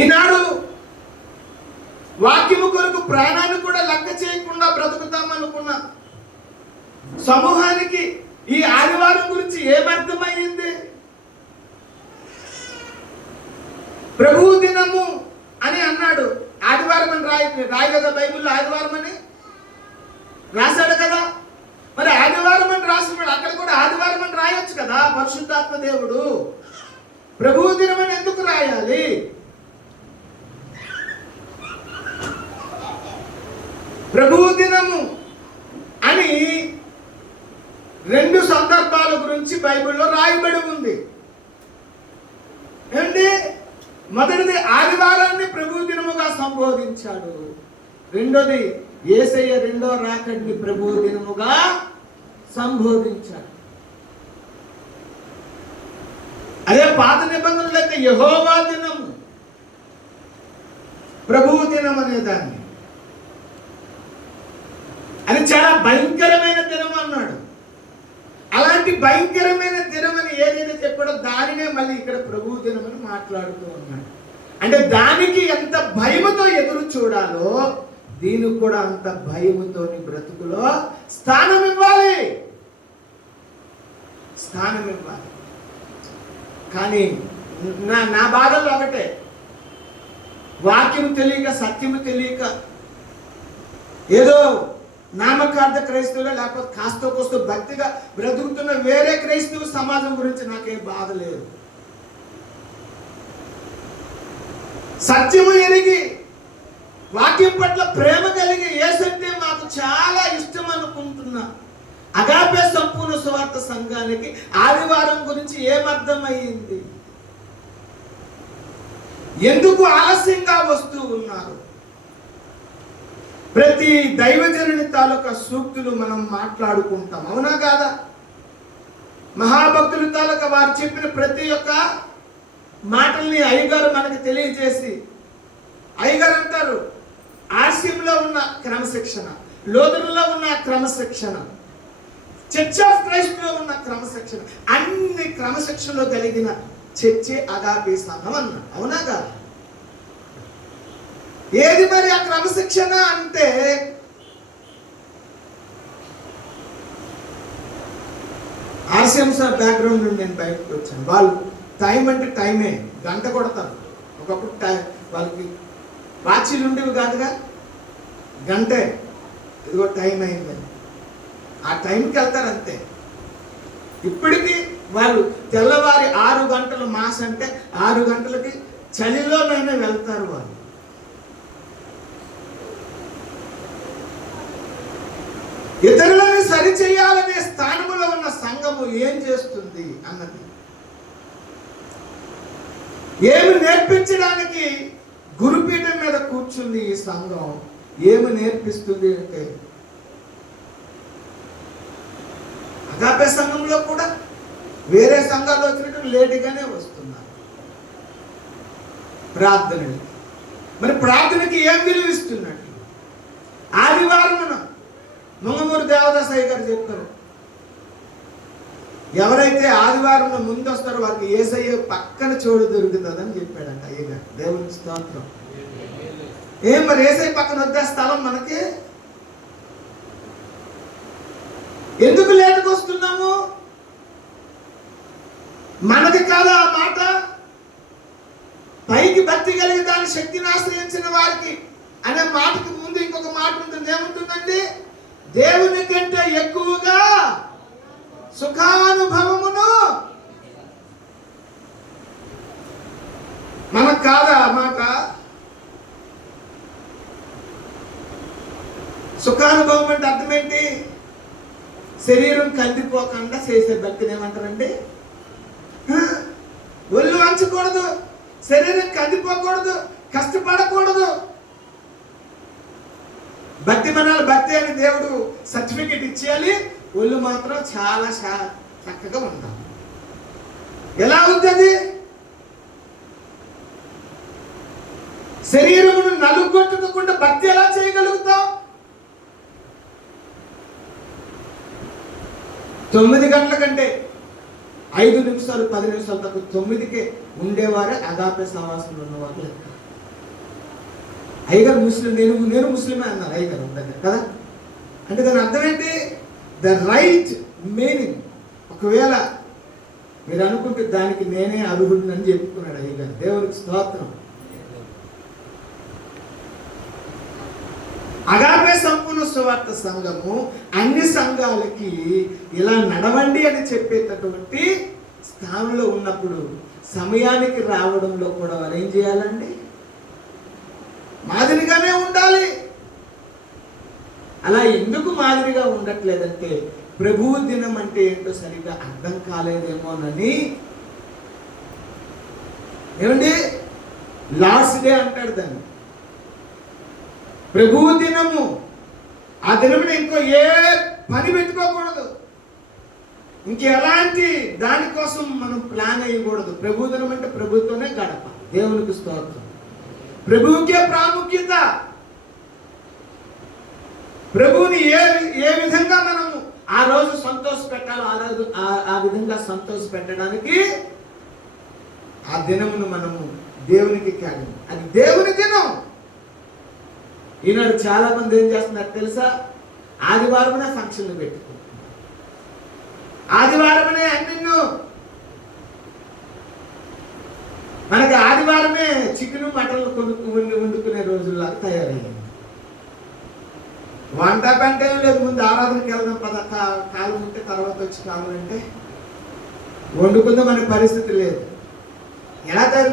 ఈనాడు వాక్యము కొరకు ప్రాణాన్ని కూడా లెక్క చేయకుండా బ్రతుకుతామనుకున్న సమూహానికి ఈ ఆదివారం గురించి ఏమర్థమైంది? ప్రభువు దినము అని అన్నాడు. ఆదివారం అని రాయి కదా బైబిల్లో, ఆదివారం అని రాశాడు కదా. మరి ఆదివారం అని రాసినాడు, అక్కడ కూడా ఆదివారం అని రాయొచ్చు కదా పరిశుద్ధాత్మ దేవుడు. ప్రభువు దినం అని ఎందుకు రాయాలి? ప్రభువు దినము అని 2 సందర్భాల గురించి బైబిల్లో రాయబడి ఉంది. ఏంటి? మొదటిది ఆదివారాన్ని ప్రభువు దినముగా సంబోధించాడు. రెండోది యేసయ్య రెండో రాకడిని ప్రభువు దినముగా సంబోధించాడు. అదే పాత నిబంధనలు అయితే యెహోవా దినము, ప్రభువు దినం అనేదాన్ని అది చాలా భయంకరమైన దినం అన్నాడు. అలాంటి భయంకరమైన దినం అని ఏదైతే చెప్పాడో దానినే మళ్ళీ ఇక్కడ ప్రభువు దినం అని మాట్లాడుతూ ఉన్నాడు. అంటే దానికి ఎంత భయముతో ఎదురు చూడాలో దీనికి కూడా అంత భయముతోని బ్రతుకులో స్థానం ఇవ్వాలి. కానీ నా బాధల్లో ఒకటే, వాక్యం తెలియక, సత్యము తెలియక ఏదో నామకార్థ క్రైస్తవులు లేకపోతే కాస్తో కోస్తో భక్తిగా బ్రతుకుతున్న వేరే క్రైస్తవ సమాజం గురించి నాకేం బాధ లేదు. సత్యము ఎరిగి వాక్యం పట్ల ప్రేమ కలిగి యేసంటే మాకు చాలా ఇష్టం అనుకుంటున్నా అగాపే సంపూర్ణ సువార్త సంఘానికి ఆదివారం గురించి ఏమర్థమయ్యింది? ఎందుకు ఆలస్యంగా వస్తూ ఉన్నారు? ప్రతి దైవజనుని తాలూకా సూక్తులు మనం మాట్లాడుకుంటాం, అవునా కాదా? మహాభక్తుల తాలూకా వారు చెప్పిన ప్రతి ఒక్క మాటల్ని అయ్యగారు మనకు తెలియజేసి, అయ్యగారు అంటారు ఆర్సీఎంలో ఉన్న క్రమశిక్షణ, లోదరులో ఉన్న క్రమశిక్షణ, చర్చ్ ఆఫ్ క్రైస్ట్ లో ఉన్న క్రమశిక్షణ, అన్ని క్రమశిక్షణలో కలిగిన చర్చే అగాపే సంఘం అన్నాడు, అవునా కాదా? ఏది మరి ఆ క్రమశిక్షణ అంటే? ఆర్సీఎం సార్ బ్యాక్గ్రౌండ్ నుండి నేను బయటకు వచ్చాను. వాళ్ళు టైం అంటే టైమే, గంట కొడతారు. ఒకప్పుడు వాళ్ళకి వాచీలు ఉండేవి కాదుగా, గంటే ఇదిగో టైం అయిందని ఆ టైంకి వెళ్తారు అంతే. ఇప్పటికీ వాళ్ళు తెల్లవారి 6 గంటలు మాస్ అంటే 6 గంటలకి చలిలోనైనా వెళ్తారు. వాళ్ళు ఇతరులను సరిచేయాలనే స్థానంలో ఉన్న సంఘము ఏం చేస్తుంది అన్నది, ఏమి నేర్పించడానికి గురుపీఠం మీద కూర్చుంది ఈ సంఘం, ఏమి నేర్పిస్తుంది అంటే అగాపే సంఘంలో కూడా వేరే సంఘాల్లో వచ్చినట్టు లేటుగానే వస్తున్నారు ప్రార్థనలు. మరి ప్రార్థనకి ఏం విలువిస్తున్నట్టు? ఆదివారం ముంగమూరు దేవదాస్ అయ్య గారు చెప్పారు, ఎవరైతే ఆదివారంలో ముందు వస్తారో వారికి యేసయ్య పక్కన చోటు దొరుకుతుందని చెప్పాడంట అయ్యగారు. దేవుని స్తోత్రం. ఏం మరి యేసయ్య పక్కన వద్ద స్థలం మనకి? ఎందుకు లేటుకు వస్తున్నాము? మనకి కాదా ఆ మాట? పైకి భక్తి కలిగి దాని శక్తిని ఆశ్రయించిన వారికి అనే మాటకి ముందు ఇంకొక మాట ఉంటుంది. ఏముంటుందండి? దేవుని కంటే ఎక్కువగా సుఖానుభవమును. మనకు కాదా ఆ మాట? సుఖానుభవం అంటే అర్థం ఏంటి? శరీరం కందిపోకుండా చేసే భక్తిని ఏమంటారండి? ఒళ్ళు వంచకూడదు, శరీరం కందిపోకూడదు, కష్టపడకూడదు. భక్తి మనాలి, భక్తి అని దేవుడు సర్టిఫికెట్ ఇచ్చేయాలి, ఒళ్ళు మాత్రం చాలా చక్కగా ఉండాలి. ఎలా ఉంటుంది? శరీరమును నలుగొట్టుకోకుండా భక్తి ఎలా చేయగలుగుతాం? 9 గంటల కంటే 5 నిమిషాలు 10 నిమిషాలు తక్కువ 9కే ఉండేవారే అగాపే సహవాసంలో ఉన్నవారు లెక్క. అయ్యగారు ముస్లిం, నేను ముస్లిమే అన్నారు అయ్యగారు దగ్గర కదా. అంటే దాని అర్థం ఏంటి? The right meaning. ఒకవేళ మీరు అనుకుంటే దానికి నేనే అర్హుడిని అని చెప్పుకున్నాడు అయ్యగారు. దేవునికి స్తోత్రం. అగాపే సంపూర్ణ సువార్త సంఘము అన్ని సంఘాలకి ఇలా నడవండి అని చెప్పేటటువంటి స్థానంలో ఉన్నప్పుడు సమయానికి రావడంలో కూడా వారు ఏం చేయాలండి? మాదిరిగానే ఉండాలి. అలా ఎందుకు మాదిరిగా ఉండట్లేదంటే ప్రభువు దినం అంటే ఏంటో సరిగ్గా అర్థం కాలేదేమోనని. ఏమండి, లాస్ట్ డే అంటాడు దాన్ని. ప్రభువు దినము, ఆ దినమున ఇంకో ఏ పని పెట్టుకోకూడదు, ఇంకెలాంటి దానికోసం మనం ప్లాన్ అయ్యకూడదు. ప్రభు దినం అంటే ప్రభుతోనే గడప. దేవునికి స్తోత్రం. ప్రభువుకే ప్రాముఖ్యత. ప్రభువుని ఏ విధంగా మనము ఆ రోజు సంతోష పెట్టాలో ఆ విధంగా సంతోష పెట్టడానికి ఆ దినమును మనము దేవునికి కాదు, అది దేవుని దినం. ఈనాడు చాలా మంది ఏం చేస్తున్నారు తెలుసా? ఆదివారమునే ఫంక్షన్లు పెట్టుకుంటున్నారు, ఆదివారమునే అన్నిన్ను. మనకి ఆదివారమే చికెన్ మటన్లు వండుకునే రోజుల్లాగా తయారయ్యింది. వంట పంట ఏం లేదు, ముందు ఆరాధనకి వెళ్దాం పద, కాలం ఉంటే తర్వాత వచ్చి కావాలంటే వండుకుందాం అనే పరిస్థితి లేదు. ఎలా తయారు